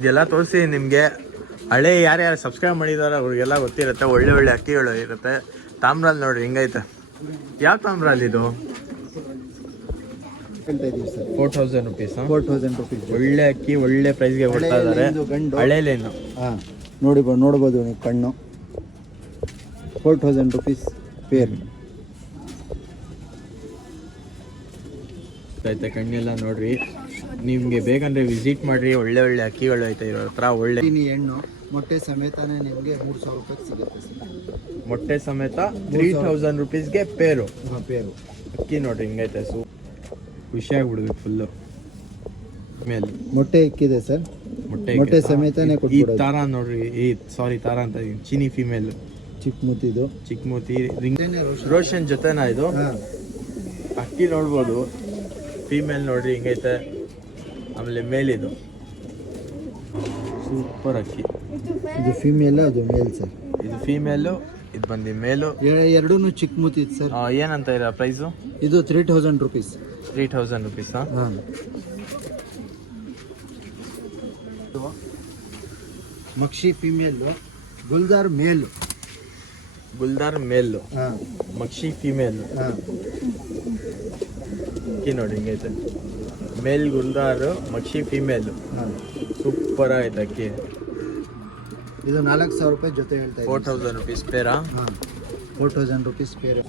ಇದೆಲ್ಲ ತೋರಿಸಿ ನಿಮಗೆ ಹಳೆ ಯಾರ್ಯಾರು ಸಬ್ಸ್ಕ್ರೈಬ್ ಮಾಡಿದಾರೆ ಅವ್ರಿಗೆಲ್ಲ ಗೊತ್ತಿರುತ್ತೆ. ಒಳ್ಳೆ ಒಳ್ಳೆ ಅಕ್ಕಿಗಳು ಇರುತ್ತೆ. ತಾಮ್ರಲ್ಲಿ ನೋಡ್ರಿ ಹಿಂಗೈತೆ. ಯಾವ ತಾಮ್ರಲ್ಲಿ ಇದು? 4000 ರುಪೀಸ್. 4000 ರುಪೀಸ್. ಒಳ್ಳೆ ಅಕ್ಕಿ, ಒಳ್ಳೆ ಪ್ರೈಸ್ಗೆ ಕೊಡ್ತಾ ಇದ್ದಾರೆ. ಹಳೇಲೇನು ನೋಡ್ಬೋದು ನೀವು ಕಣ್ಣು. 4000 ರುಪೀಸ್ ಪೇರ್ ಐತೆ. ಕಣ್ಣೆಲ್ಲ ನೋಡ್ರಿ. ನಿಮಗೆ ಬೇಕಂದ್ರೆ ವಿಸಿಟ್ ಮಾಡ್ರಿ. ಒಳ್ಳೆ ಒಳ್ಳೆ ಅಕ್ಕಿಗಳು ಐತೆ ಇರೋ ಹತ್ರ. ಒಳ್ಳೆ ಹೆಣ್ಣು ಮೊಟ್ಟೆ ಸಮೇತನೇ ನಿಮಗೆ 3000 ರೂಪಾಯಿ ಸಿಗುತ್ತೆ ಸರ್. ಮೊಟ್ಟೆ ಸಮೇತ 3000 ರುಪೀಸ್ಗೆ ಪೇರು. ಅಕ್ಕಿ ನೋಡ್ರಿ ಹಿಂಗೈತೆ. ಖುಷಿ ಆಗ್ಬಿಡ್ಬೇಕು ಫುಲ್ಲು. ಮೇಲೆ ಮೊಟ್ಟೆ ಇಕ್ಕಿದೆ ಸರ್. ಮೊಟ್ಟೆ ಸಮೇತನೇ ಈ ತಾರ ನೋಡ್ರಿ. ಸಾರಿ ತಾರ ಅಂತ ಚೀನಿ ಫಿಮೇಲ್. ಚಿಕ್ಕ ಮೂತಿ ರೋಷನ್ ಜೊತೆನಾ ಇದು? ಅಕ್ಕಿ ನೋಡ್ಬೋದು. ಫೀಮೇಲ್ ನೋಡ್ರಿ ಹಿಂಗೈತೆ. ಆಮೇಲೆ ಮೇಲಿದು ಸೂಪರ್ ಅಕ್ಕಿ. ಇದು ಫೀಮೇಲ್, ಅದು ಮೇಲ್ ಸರ್. ಇದು ಫೀಮೇಲು, ಇದು ಬಂದು ಮೇಲು. ಎರಡೂ ಚಿಕ್ಕ ಮೂತಿ ಸರ್. ಏನಂತ ಇದೆ ಪ್ರೈಸು? ಇದು 3000 ರುಪೀಸ್. 3000 ರುಪೀಸಾ? ಮಕ್ಷಿ ಫೀಮೇಲ್, ಗುಲ್ದಾರ್ ಮೇಲ್. ಮಕ್ಷಿ ಫೀಮೇಲ್. ಅಕ್ಕಿ ನೋಡಿ ಹಿಂಗೈತೆ. ಮೇಲ್ ಗುಲ್ದಾರ್, ಮಕ್ಷಿ ಫೀಮೇಲ್. ಸೂಪರ್ ಆಯ್ತು ಅಕ್ಕಿ. ಇದು 4000 ರೂಪಾಯಿ ಜೊತೆ ಹೇಳ್ತಾ ಇದ್ದೀನಿ. 4000 ರುಪೀಸ್ ಪೇರಾ? 4000 rupees peer.